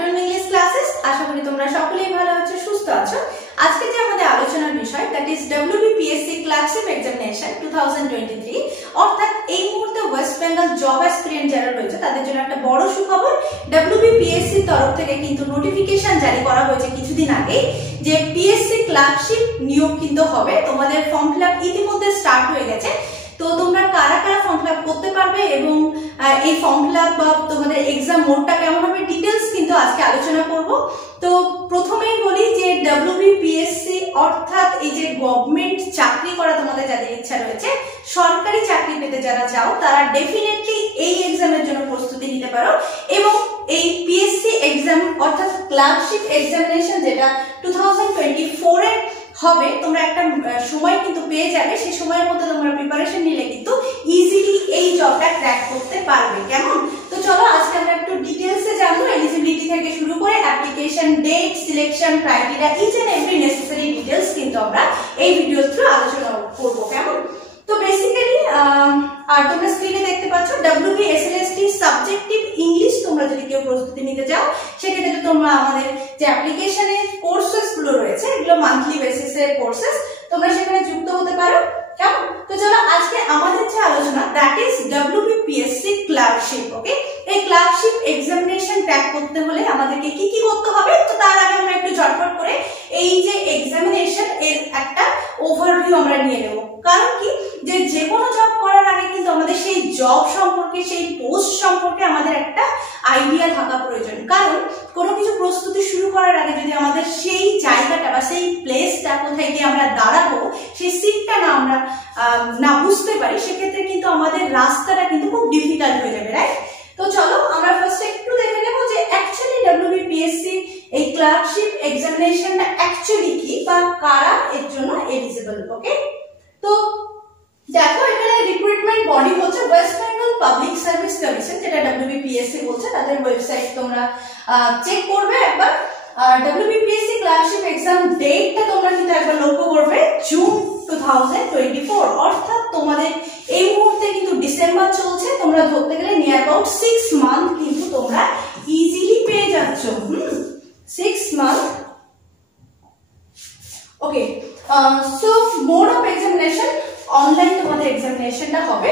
To English classes. আশা করি তোমরা সকলেই ভালো আছো, সুস্থ আছো। আজকে যে আমাদের আলোচনার বিষয় that is WBPSC clerkship examination 2023, অর্থাৎ এই মুহূর্তে ওয়েস্ট বেঙ্গল জব অ্যাসপিরেন্ট যারা রয়েছে তাদের জন্য একটা বড় সুখবর। WBPSC তরফ থেকে কিন্তু নোটিফিকেশন জারি করা হয়েছে কিছুদিন আগে যে পিএসসি ক্লার্কশিপ নিয়োগ কিন্তু হবে। তোমাদের ফর্ম ফিল আপ ইতিমধ্যে স্টার্ট হয়ে গেছে। তো তোমরা কারা কারা ফর্ম ফিল আপ করতে পারবে এবং এই ফর্ম ফিল আপ বা তোমাদের এক্সাম মোডটা কেমন হবে ডিটেলস কিন্তু আজকে আলোচনা করব। তো প্রথমেই বলি যে WBPSC অর্থাৎ এই যে গভর্নমেন্ট চাকরি করা তোমাদের যাদের ইচ্ছা রয়েছে, সরকারি চাকরি পেতে যারা চাও তারা ডেফিনেটলি এই এক্সামের জন্য প্রস্তুতি নিতে পারো। এবং এই পিএসসি এক্সাম অর্থাৎ ক্লার্কশিপ এক্সামিনেশন যেটা 2024 এর হবে, তোমরা একটা সময় কিন্তু পেয়ে যাবে। সেই সময়ের মধ্যে তোমরা প্রিপারেশন নিলে কিন্তু ইজিলি এই জবটা ক্র্যাক করতে পারবে। কেমন? তো চলো আজকে আমরা একটু ডিটেইলসে জানবো, এলিজিবিলিটি থেকে শুরু করে application date, selection criteria, each and every necessary details কিন্তু আমরা এই ভিডিওর থ্রু আলোচনা করব। কেমন? তো বেসিক্যালি আর তোমরা স্ক্রিনে দেখতে পাচ্ছ WBSLST সাবজেক্টিভ ইংলিশ। তোমরা যদি কেউ প্রস্তুতি নিতে চাও সেক্ষেত্রে তোমরা আমাদের যে অ্যাপ্লিকেশনের কোর্সেস গুলো রয়েছে এগুলো মান্থলি বেসিসের কোর্সেস, তোমরা সেখানে যুক্ত হতে পারো। কেমন? তো চলো আজকে আমাদের যে আলোচনা দ্যাট ইজ WBPSC ক্লার্কশিপ। ওকে, এই ক্লার্কশিপ এক্সামিনেশন ক্র্যাক করতে হলে আমাদেরকে কি কি করতে হবে, তো তার আগে আমরা একটু ঝটপট করে এই যে এক্সামিনেশন এর একটা ওভারভিউ আমরা নিয়ে নেব। কারণ কি, যে কোনো জব করার আগে কিন্তু আমাদের সেই জব সম্পর্কে, সেই পোস্ট সম্পর্কে আমাদের একটা আইডিয়া থাকা প্রয়োজন। কারণ কোনো কিছু প্রস্তুতি শুরু করার আগে যদি আমাদের সেই জায়গাটা বা সেই প্লেসটা কোথায় গিয়ে আমরা দাঁড়াবো, সেই সিটটা আমরা না বুঝতে পারি, সেক্ষেত্রে কিন্তু আমাদের রাস্তাটা কিন্তু খুব ডিফিকাল্ট হয়ে যাবে, রাইট? তো চলো আমরা ফার্স্ট একটু দেখে নেব যে অ্যাকচুয়ালি WBPSC এই ক্লার্কশিপ এক্সামিনেশনটা অ্যাকচুয়ালি কি বা কারা এর জন্য এলিজিবল। ওকে, তো দেখো এখানে রিক্রুটমেন্ট বডি হচ্ছে West Bengal public service commission, যেটা WBPSC বলছে। তাদের ওয়েবসাইট তোমরা চেক করবে একবার। WBPSC ক্লার্কশিপ এক্সাম ডেটটা তোমরা কিন্তু একবার লক্ষ্য করবে, জুন 2024, অর্থাৎ তোমাদের এই মুহূর্তে কিন্তু ডিসেম্বর চলছে। তোমরা ধরতে গেলে নিয়ার অ্যাবাউট 6 মান্থ কিন্তু তোমরা ইজিলি পেয়ে যাচ্ছ। 6 month. Okay, so mode of examination online তোমাদের এক্সামিনেশনটা হবে।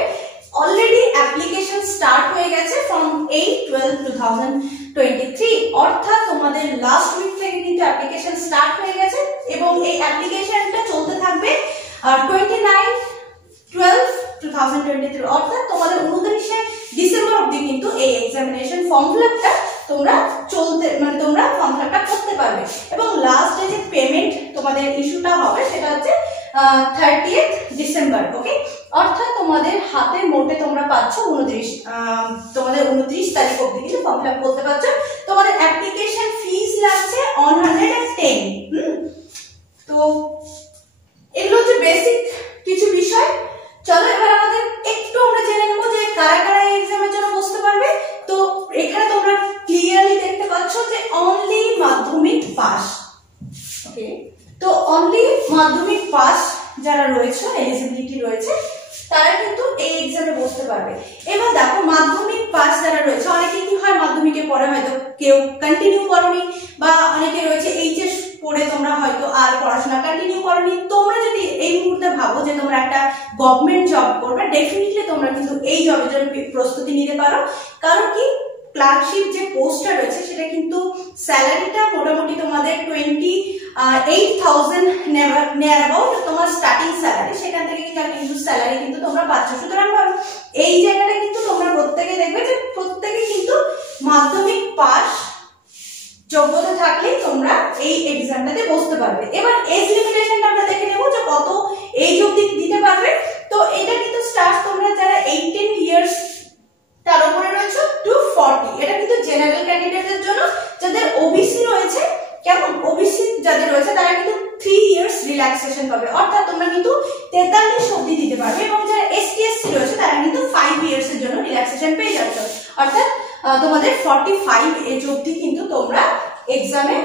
অলরেডি অ্যাপ্লিকেশন স্টার্ট হয়ে গেছে ফ্রম 8/12/2023, অর্থাৎ তোমাদের লাস্ট উইক থেকে কিন্তু অ্যাপ্লিকেশন স্টার্ট হয়ে গেছে এবং এই অ্যাপ্লিকেশনটা চলতে থাকবে 29/12/2023, অর্থাৎ তোমাদের 29শে ডিসেম্বর অবধি কিন্তু এই এক্সামিনেশন ফর্ম ফিল আপটা তোমরা তোমরা ফর্ম ফিল আপটা করতে পারবে। এবং লাস্ট ডে যে পেমেন্ট তোমাদের ইস্যুটা হবে সেটা হচ্ছে 30th ডিসেম্বর। ওকে, অর্থাৎ তোমাদের হাতে মোটে তোমরা পাচ্ছ 29 তারিখ অবধি কিন্তু ফর্ম ফিল আপ করতে পারছো। তোমাদের অ্যাপ্লিকেশন ফিস লাগছে 110। তো এগুলো হচ্ছে বেসিক কিছু বিষয়। চলো এবার আমাদের একটু আমরা জেনে নেবো যে কারা কারা এই এক্সামের জন্য বসতে পারবে। তো এখানে তোমরা ক্লিয়ারলি দেখতে পাচ্ছ যে অনলি মাধ্যমিক পাস। ওকে, তো অনলি মাধ্যমিক পাস যারা রয়েছে, এলিজিবিলিটি রয়েছে, তারা কিন্তু এই এক্সামে বসতে পারবে। এবার দেখো মাধ্যমিক পাস যারা রয়েছে, অনেকে কি হয় মাধ্যমিকের পরে হয়তো কেউ কন্টিনিউ করনি বা অনেকে রয়েছে এইচএস পড়ে তোমরা হয়তো আর পড়াশোনা কন্টিনিউ করনি। তোমরা যদি এই মুহূর্তে ভাবো যে তোমরা একটা গভর্নমেন্ট জব করবে, ডেফিনেটলি তোমরা কিন্তু এই জবের জন্য প্রস্তুতি নিতে পারো। কারণ কি, ক্লার্কশিপ যে পোস্টটা রয়েছে সেটা কিন্তু স্যালারিটা মোটামুটি তোমাদের 28,000 নিয়ার অ্যাবাউট তোমার স্টার্টিং স্যালারি, সেখান থেকে কিন্তু স্যালারি কিন্তু তোমরা পাচ্ছ। সুতরাং এই জায়গাটা কিন্তু তোমরা প্রত্যেকে দেখবে যে প্রত্যেকে কিন্তু মাধ্যমিক পাস যোগ্যতা থাকলেই তোমরা এই এক্সামটাতে বসতে পারবে। এবার এজ লিমিটেশনটা আমরা দেখে নেব যে কত এজ অবধি দিতে পারবে। তো এটা কিন্তু স্টার্ট তোমরা যারা 18 ইয়ার্স তার উপরে রয়েছে টু 40, এটা কিন্তু জেনারেল ক্যান্ডিডেটদের জন্য। যাদের ওবিসি রয়েছে, কেমন, ওবিসি যাদের রয়েছে তারা কিন্তু 3 ইয়ার্স রিল্যাক্সেশন পাবে, অর্থাৎ তোমরা কিন্তু 43 অবধি দিতে পারবে। এবং যারা ST/SC রয়েছে তারা কিন্তু 5 ইয়ার্স এর জন্য রিল্যাক্সেশন পেয়ে যাচ্ছ, অর্থাৎ তোমাদের 45 এজ অবধি কিন্তু তোমরা এক্সামে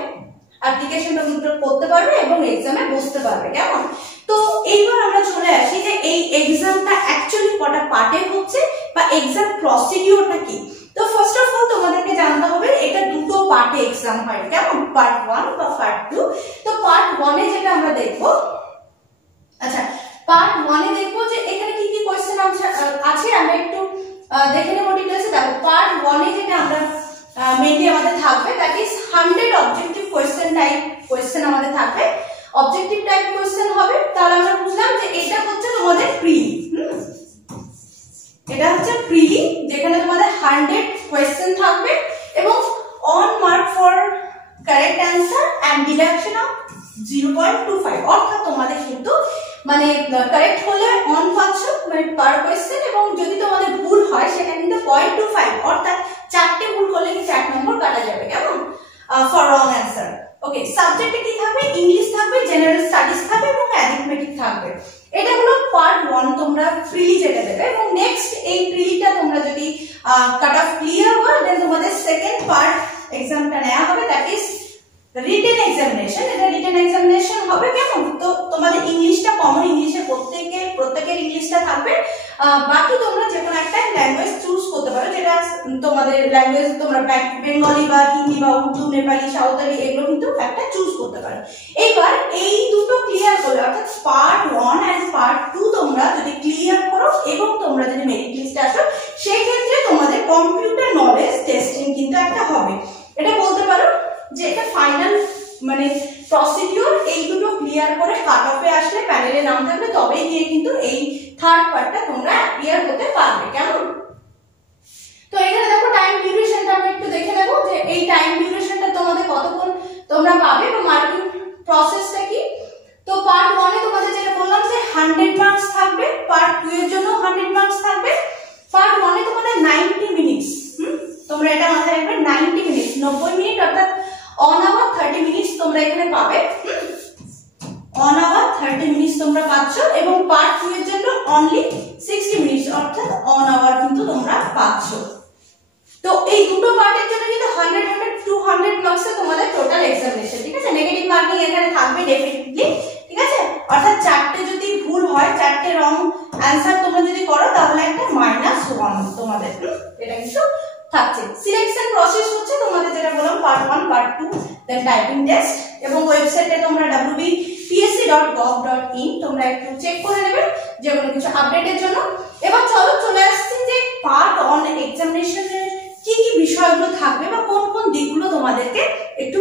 অ্যাপ্লিকেশনটা করতে পারবে এবং এক্সামে বসতে পারবে। কেমন? তো এইবার আমরা চলে আসি যে এই এক্সামটা অ্যাকচুয়ালি কটা পার্টে হচ্ছে বা এক্সাম প্রসিডিওরটা কি। তো ফার্স্ট অফ অল তোমাদেরকে জানতে হবে এটা দুটো পার্টে এক্সাম হয়, কেমন? পার্ট 1 বা পার্ট 2। তো পার্ট 1 এ যেটা আমরা দেখবো, আচ্ছা পার্ট 1 এ দেখবো যে এখানে কি কি কোশ্চেন আছে আমরা একটু দেখে নেব ডিটেইলসে। দেখো পার্ট 1 এ যেটা আমরা মেইনলি আমাদের থাকবে that is 100 objective question type question আমাদের থাকবে। অবজেক্টিভ টাইপ কোশ্চেন হবে, তাহলে আমরা বুঝলাম যে এটা হচ্ছে তোমাদের প্রিলি। এটা হচ্ছে প্রিলি, যেখানে তোমাদের 100 কোশ্চেন থাকবে এবং one mark for correct answer and deduction of 0.25, অর্থাৎ তোমাদের কিন্তু মানে কারেক্ট হলে অন পাচ্ছ মানে পার কোশ্চেন, এবং যদি তোমাদের ভুল হয় সেটা কিন্তু 0.25, অর্থাৎ 4টে ভুল করলে কি 4 নম্বর কাটা যাবে, কেমন? For wrong answer. ওকে, সাবজেক্টে কি থাকবে? ইংলিশ থাকবে, জেনারেল স্টাডিজ থাকবে এবং অ্যারিথমেটিক থাকবে। এটা হলো পার্ট 1 তোমরা প্রিলি যেটা দেবে, এবং নেক্সট এই প্রিলিটা তোমরা যদি কাট অফ ক্লিয়ার করো দেন তোমাদের সেকেন্ড পার্ট এক্সামটা নেওয়া হবে, দ্যাট ইজ রিটেন এক্সামিনেশন। এটা রিটেন এক্সামিনেশন হবে, কেমন? তো তোমাদের ইংলিশটা কমন, ইংলিশে প্রত্যেকের ইংলিশটা থাকবে। বাকি তোমরা যে কোনো একটা ল্যাঙ্গুয়েজ চুজ করতে পারো, যেটা তোমাদের ল্যাঙ্গুয়েজ তোমরা বেঙ্গলি বা হিন্দি বা উর্দু, নেপালি, সাঁওতালি এগুলো কিন্তু একটা চুজ করতে পারো। এবার এই দুটো ক্লিয়ার করলে, অর্থাৎ পার্ট 1 এন্ড পার্ট 2 তোমরা যদি ক্লিয়ার করো এবং তোমরা যদি মেরিট লিস্টে আসো, সেই ক্ষেত্রে তোমাদের কম্পিউটার নলেজ টেস্টিং কিন্তু একটা হবে। এটা বলতে পারো যে এটা ফাইনাল মানে প্রসিডিউর। এই দুটো ক্লিয়ার করে কাট অফে আসলে, প্যানেলে নাম থাকলে তবেই গিয়ে কিন্তু এই থার্ড পার্টটা তোমরা অ্যাপিয়ার হতে পারবে, কেমন? তো এখানে দেখো টাইম ডিউরেশনটা আমরা একটু দেখে নেব যে এই টাইম ডিউরেশনটা তোমাদের কতক্ষণ তোমরা পাবে বা মার্কিং প্রসেসটা কি। তো পার্ট 1 এ তোমাদের যেটা বললাম যে 100 মার্কস থাকবে, পার্ট 2 এর জন্য 100 মার্কস থাকবে। পার্ট 1 এ তোমাদের 90 মিনিটস, তোমরা এটা মাথায় রাখবে, 90 মিনিট 90 মিনিট, অর্থাৎ অন আওয়ার 30 মিনিটস তোমরা এখানে পাবে। অন আওয়ার 30 মিনিটস তোমরা পাচ্ছ, এবং পার্ট 2 এর জন্য অনলি 60 মিনিটস, অর্থাৎ অন আওয়ার কিন্তু তোমরা পাচ্ছ। তো এই দুটো পার্টের জন্য কিন্তু 100 মার্কস তোমাদের টোটাল এক্সামিনেশন, ঠিক আছে? নেগেটিভ মার্কিং এখানে থাকবে ডেফিনেটলি, ঠিক আছে? অর্থাৎ 4টে যদি ভুল হয়, 4টে রং অ্যানসার তোমরা যদি করো, তাহলে একটা -1 তোমাদের এটা কিন্তু থাকছে। সিলেকশন প্রসেস হচ্ছে তোমাদের যেটা বললাম পার্ট 1 পার্ট 2 দেন টাইপিং টেস্ট, এবং ওয়েবসাইটে তোমরা wbpsc.gov.in তোমরা একটু চেক করে নেবে যে কোনো কিছু আপডেটের জন্য। এবার চলে আসছে যে পার্ট 1 এক্সামিনেশনের কি কি বিষয়গুলো থাকবে বা কোন কোন দিকগুলো তোমাদেরকে একটু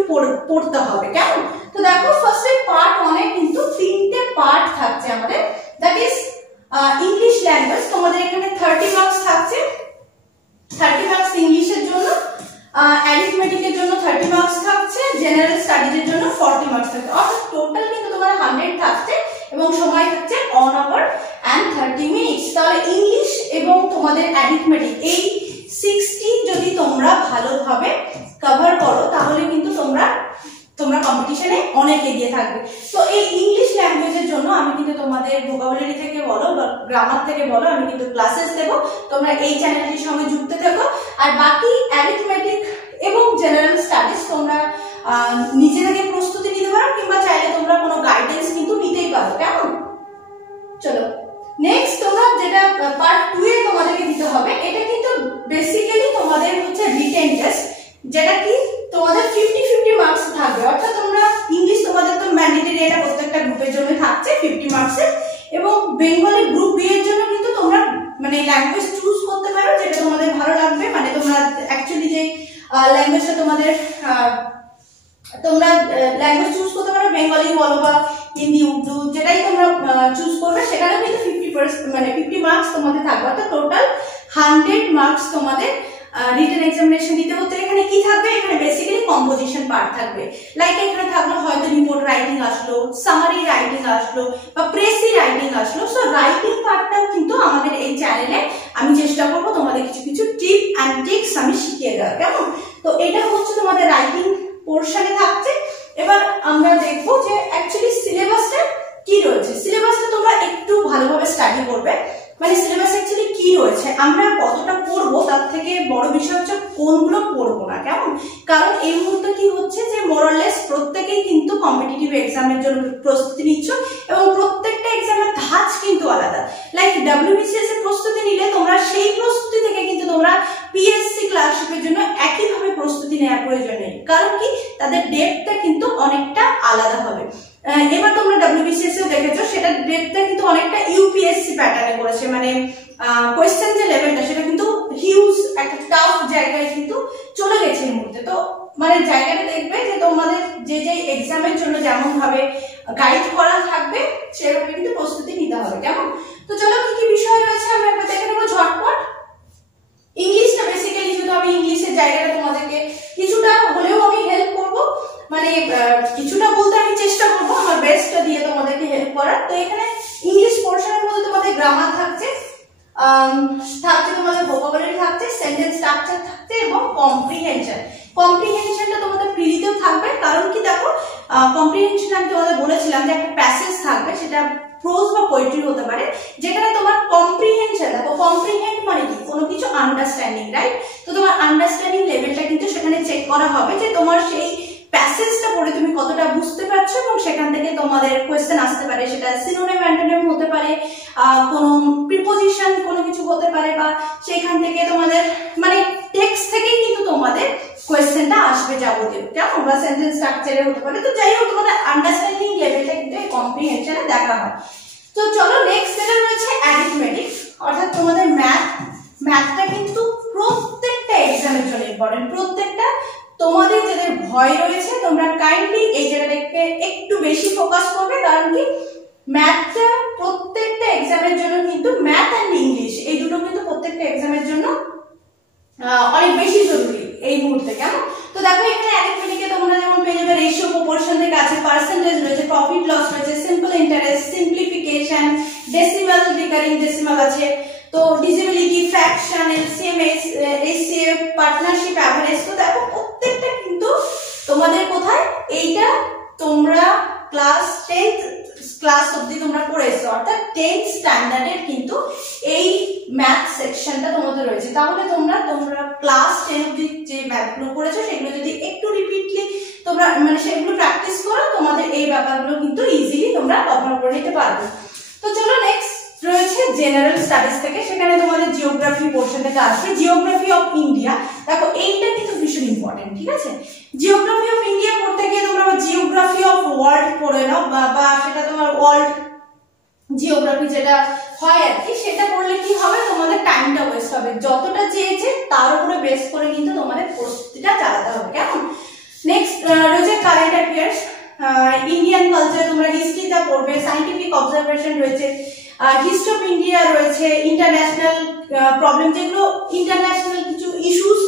পড়তে হবে, কেমন? তো দেখো ফার্স্টে পার্ট 1 এ কিন্তু 3টে পার্ট থাকছে আমাদের, দ্যাট ইজ ইংলিশ ল্যাঙ্গুয়েজ। তোমাদের এখানে 30 মার্কস থাকছে, 30 মার্কস ইংলিশের জন্য, অ্যারিথমেটিকের জন্য 30 মার্কস থাকছে, জেনারেল স্টাডিজের জন্য 40 মার্কস থাকছে, অর্থাৎ টোটাল কিন্তু তোমার 100 থাকছে, এবং সময় থাকছে অন আওয়ার এন্ড 30 মিনিটস। তাহলে ইংলিশ এবং তোমাদের অ্যারিথমেটিক এই 60 যদি তোমরা ভালোভাবে কভার করো, তাহলে কিন্তু তোমরা কম্পিটিশনে অনেক এগিয়ে থাকবে। তো এই ইংলিশ ল্যাঙ্গুয়েজের জন্য আমি কিন্তু তোমাদের ভোকাবুলারি থেকে বলো বা গ্রামার থেকে বলো, আমি কিন্তু ক্লাসেস দেবো, তোমরা এই চ্যানেলটির সঙ্গে যুক্ত থেকো। আর বাকি অ্যারিথমেটিক এবং জেনারেল স্টাডিজ তোমরা নিজে থেকে প্রস্তুতি নিতে পারো, কিংবা চাইলে তোমরা কোনো গাইডেন্স কিন্তু নিতেই পারো, কেমন? চলো নেক্সট তোমরা যেটা পার্ট 2 এ তোমাদেরকে দিতে হবে, এটা কিন্তু বেসিক্যালি তোমাদের হচ্ছে রিটেন টেস্ট, যেটা কি তোমাদের 50-50 মার্কস থাকবে। অর্থাৎ তোমরা ইংলিশ তোমাদের তো ম্যান্ডেটরি, এটা প্রত্যেকটা গ্রুপের জন্য থাকছে 50 মার্কসের, এবং বেঙ্গলি গ্রুপ বি এর জন্য কিন্তু তোমরা মানে ল্যাঙ্গুয়েজ চুজ করতে পারো যেটা তোমাদের ভালো লাগবে। মানে তোমরা অ্যাকচুয়ালি যে ল্যাঙ্গুয়েজটা তোমাদের তোমরা ল্যাঙ্গুয়েজ চুজ করতে পারো, বেঙ্গলি বলো বা হিন্দি, উর্দু, যেটাই তোমরা চুজ করবে সেখানেও কিন্তু 50 মার্কস তোমাদের থাকবে। অর্থাৎ টোটাল 100 মার্কস তোমাদের রিটেন এক্সামিনেশন দিতে হচ্ছে। এখানে কি থাকবে? এখানে বেসিক্যালি কম্পোজিশন পার্ট থাকবে, লাইক এখানে থাকলো হয়তো রিপোর্ট রাইটিং আসলো, সামারি রাইটিং আসলো বা প্রেসি রাইটিং আসলো। সো রাইটিং পার্টটাও কিন্তু আমাদের এই চ্যানেলে আমি চেষ্টা করবো তোমাদের কিছু কিছু টিপ অ্যান্ড ট্রিক্স আমি শিখিয়ে দেওয়ার, কেমন? তো এটা হচ্ছে তোমাদের রাইটিং পোর্শনে থাকছে। এবার আমরা দেখবো যে অ্যাকচুয়ালি সিলেবাসটা কি রয়েছে। সিলেবাসটা তোমরা একটু ভালোভাবে স্টাডি করবে, মানে সিলেবাস অ্যাকচুয়ালি কি রয়েছে, আমরা কতটা পড়বো তার থেকে বড় বিষয় হচ্ছে কোনগুলো পড়বো না, কেমন? কারণ এই মুহূর্তে কি হচ্ছে যে মোরলেস প্রত্যেকেই কিন্তু কম্পিটিটিভ এক্সামের জন্য প্রস্তুতি নিচ্ছ, এবং প্রত্যেকটা এক্সামের ধাঁচ কিন্তু আলাদা। লাইক WBCS এর প্রস্তুতি নিলে তোমরা সেই প্রস্তুতি থেকে কিন্তু তোমরা পিএসসি ক্লার্কশিপের জন্য একইভাবে প্রস্তুতি নেওয়ার প্রয়োজন নেই, কারণ কি তাদের ডেপথটা কিন্তু অনেকটা আলাদা হবে। এবার তোমরা WBCS দেখেছো, সেটা ডেপথটা কিন্তু অনেকটা UPSC প্যাটার্নে করেছে, মানে কোয়েশ্চেন যে লেভেলটা সেটা কিন্তু হিউজ একটা টাফ জায়গায় কিন্তু চলে গেছে এই মুহূর্তে। তো মানে জায়গাটা দেখবে যে তোমাদের যে যে এক্সামের জন্য যেমন ভাবে গাইড করা থাকবে সেভাবে কিন্তু প্রস্তুতি নিতে হবে, কেমন? তো চলো কি কি বিষয় রয়েছে আমরা একবার দেখে নেবো ঝটপট। ইংলিশটা বেসিক্যালি শুধু আমি ইংলিশের জায়গাটা তোমাদেরকে কিছুটা হলেও আমি হেল্প করব, মানে কিছুটা বলতে আমি চেষ্টা করবো আমার বেস্টটা দিয়ে তোমাদেরকে হেল্প করার। তো এখানে ইংলিশ পোর্শনের মধ্যে তোমাদের গ্রামার থাকছে, তোমাদের ভোকাবুলারি থাকছে, সেন্টেন্স স্ট্রাকচার থাকছে এবং কম্প্রিহেনশন। কম্প্রিহেনশনটা তোমাদের প্রিলিতেও থাকবে, কারণ কি দেখো কম্প্রিহেনশন আমি তোমাদের বলেছিলাম যে একটা প্যাসেজ থাকবে, সেটা প্রোজ বা পোয়েট্রি হতে পারে, যেখানে তোমার কম্প্রিহেনশন, দেখো কম্প্রিহেন্ড মানে কি কোনো কিছু আন্ডারস্ট্যান্ডিং, রাইট? তো তোমার আন্ডারস্ট্যান্ডিং লেভেলটা কিন্তু সেখানে চেক করা হবে যে তোমার সেই প্যাসেজটা পড়ে তুমি কতটা বুঝতে পারছো, এবং সেখান থেকে তোমাদের কোয়েশ্চেন আসতে পারে, সেটা সিনোনিম অ্যান্টোনিম হতে পারে, কোনো প্রিপোজিশন কোনো কিছু হতে পারে, বা সেখান থেকে তোমাদের মানে টেক্সট থেকেই কিন্তু তোমাদের কোয়েশ্চেনটা আসবে যাবতীয়, কেমন? বা সেন্টেন্স স্ট্রাকচারে হতে পারে। তো যাই হোক তোমাদের আন্ডারস্ট্যান্ডিং লেভেলটা কিন্তু এই কম্প্রিহেনশনে দেখা হয়। তো চলো নেক্সট যেটা রয়েছে অ্যারিথমেটিক, অর্থাৎ তোমাদের ম্যাথটা কিন্তু প্রত্যেকটা এক্সামের জন্য ইম্পর্টেন্ট। প্রত্যেকটা তোমাদের যাদের ভয় রয়েছে তোমরা কাইন্ডলি এই জায়গাটাকে একটু বেশি ফোকাস করবে, কারণ কি ম্যাথটা প্রত্যেকটা এক্সামের জন্য কিন্তু, ম্যাথ অ্যান্ড ইংলিশ এই দুটো কিন্তু প্রত্যেকটা এক্সামের জন্য অনেক বেশি জরুরি এই মুহূর্তে, কেন? তো দেখো এখানে অ্যারিথমেটিকে তোমরা যেমন পেয়ে যাবে রেশিও, প্রপোর্শন থেকে আছে, পার্সেন্টেজ রয়েছে, প্রফিট লস রয়েছে, simple interest, simplification, decimal, recurring decimal আছে, তো disability, fraction, LCM, HCF, partnership, average. তো দেখো প্রত্যেকটা কিন্তু তোমাদের কোথায়, এইটা তোমরা ক্লাস 10th ক্লাস অবধি তোমরা পড়েছো, অর্থাৎ 10th স্ট্যান্ডার্ডের কিন্তু এই ম্যাথ সেকশনটা তোমাদের রয়েছে। তাহলে তোমরা ক্লাস 10 অবধি যে ম্যাথগুলো পড়েছো সেগুলো যদি একটু রিপিটলি তোমরা মানে সেগুলো প্র্যাকটিস করো, তোমাদের এই ব্যাপারগুলো কিন্তু ইজিলি তোমরা কভার করে নিতে পারবে। তো চলো নেক্সট রয়েছে জেনারেল স্টাডিজ থেকে, সেখানে তোমাদের জিওগ্রাফি পোর্শন থেকে আসবে, জিওগ্রাফি অফ ইন্ডিয়া। দেখো এইটা কিন্তু ভীষণ ইম্পর্টেন্ট, ঠিক আছে? জিওগ্রাফি অফ ইন্ডিয়া পড়তে গিয়ে তোমরা জিওগ্রাফি অফ ওয়ার্ল্ড পড়ে নাও, বা সেটা তোমার ওয়ার্ল্ড জিওগ্রাফি যেটা হয় আর কি, সেটা পড়লে কি হবে, তোমাদের টাইমটা ওয়েস্ট হবে। যতটা চেয়েছে তার উপরে বেস করে কিন্তু তোমাদের প্রস্তুতিটা চালাতে হবে, কেমন? নেক্সট রয়েছে কারেন্ট অ্যাফেয়ার্স, ইন্ডিয়ান কালচার, তোমরা হিস্ট্রিটা পড়বে, সায়েন্টিফিক অবজারভেশন রয়েছে, হিস্ট্রি অফ ইন্ডিয়া রয়েছে, ইন্টারন্যাশনাল প্রবলেম, যেগুলো ইন্টারন্যাশনাল কিছু ইস্যুস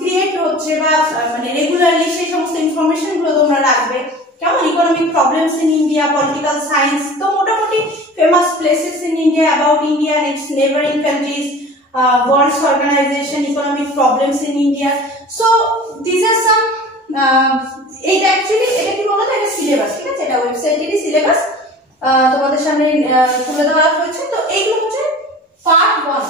ক্রিয়েট হচ্ছে বা মানে রেগুলারলি সেই সমস্ত ইনফরমেশন গুলো তোমরা রাখবে, কেমন? Economic problems in India, political science, তো মোটামুটি famous places in India, about India and its neighboring countries, world organization, economic problems in India. So these are some এটা অ্যাকচুয়ালি এটা কি বলতো, এটা সিলেবাস, ঠিক আছে? এটা ওয়েবসাইটেরই সিলেবাস তোমাদের সামনে তুলে ধরা হয়েছে। তো এইগুলো হচ্ছে পার্ট 1।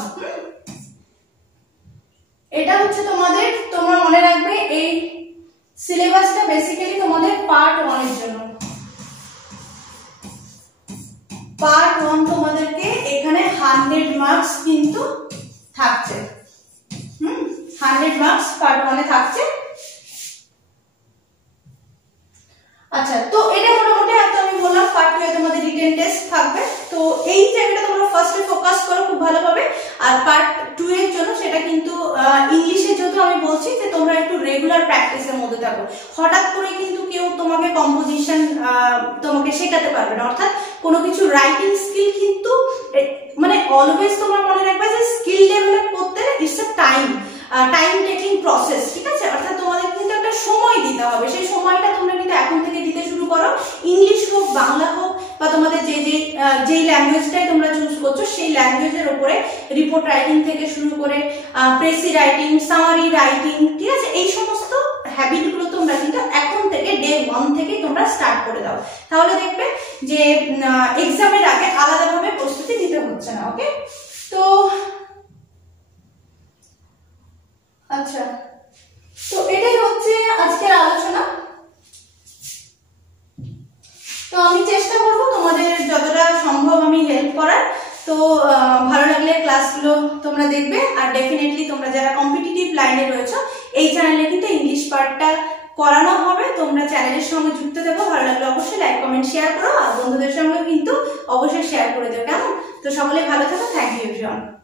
এটা হচ্ছে তোমাদের, তোমরা মনে রাখবে এই সিলেবাসটা বেসিক্যালি তোমাদের পার্ট 1 এর জন্য। পার্ট 1 তোমাদেরকে এখানে 100 মার্কস কিন্তু থাকছে, 100 মার্কস পার্ট 1 এ থাকছে। আচ্ছা, তো এটা মোটামুটি আমি বললাম পার্ট 2 এ তোমাদের রিটেন টেস্ট থাকবে। তো এই জায়গাটা তোমরা ফার্স্টে ফোকাস করো খুব ভালোভাবে, আর পার্ট 2 এর জন্য সেটা কিন্তু ইংলিশে, যেহেতু আমি বলছি যে তোমরা একটু রেগুলার প্র্যাকটিসের মধ্যে থাকো, হঠাৎ করে কিন্তু কেউ তোমাকে কম্পোজিশন তোমাকে শেখাতে পারবে না, অর্থাৎ কোনো কিছু রাইটিং স্কিল কিন্তু মানে অলওয়েজ তোমরা মনে রাখবে যে স্কিল ডেভেলপ করতে it's a time taking process, ঠিক আছে? অর্থাৎ তোমাদের কিন্তু একটা সময় দিতে হবে, সেই সময়টা তোমরা কিন্তু এখন থেকে দিতে শুরু করো। ইংলিশ হোক, বাংলা হোক, বা তোমাদের যেই ল্যাঙ্গুয়েজটাই তোমরা চুজ করছো সেই ল্যাঙ্গুয়েজের উপরে রিপোর্ট রাইটিং থেকে শুরু করে প্রেসি রাইটিং, সামারি রাইটিং, ঠিক আছে? এই সমস্ত হ্যাবিটগুলো তোমরা কিন্তু এখন থেকে ডে 1 থেকে তোমরা স্টার্ট করে দাও, তাহলে দেখবে যে এক্সামের আগে আলাদাভাবে প্রস্তুতি নিতে হচ্ছে না। ওকে, তো আচ্ছা, তো এটাই হচ্ছে আজকের আলোচনা। তো আমি চেষ্টা করব তোমাদের যতটা সম্ভব আমি হেল্প করার। তো ভালো লাগলে ক্লাসগুলো তোমরা দেখবে, আর ডেফিনেটলি তোমরা যারা কম্পিটিটিভ লাইনে রয়েছে এই চ্যানেলে কিন্তু এই ইংলিশ পার্টটা করানো হবে। তোমরা চ্যানেলের সঙ্গে যুক্ত থেকো, ভালো লাগলে অবশ্যই লাইক কমেন্ট শেয়ার করো, আর বন্ধুদের সঙ্গে কিন্তু অবশ্যই শেয়ার করে দেবো, কেমন? তো সকলে ভালো থাকো। Thank you everyone.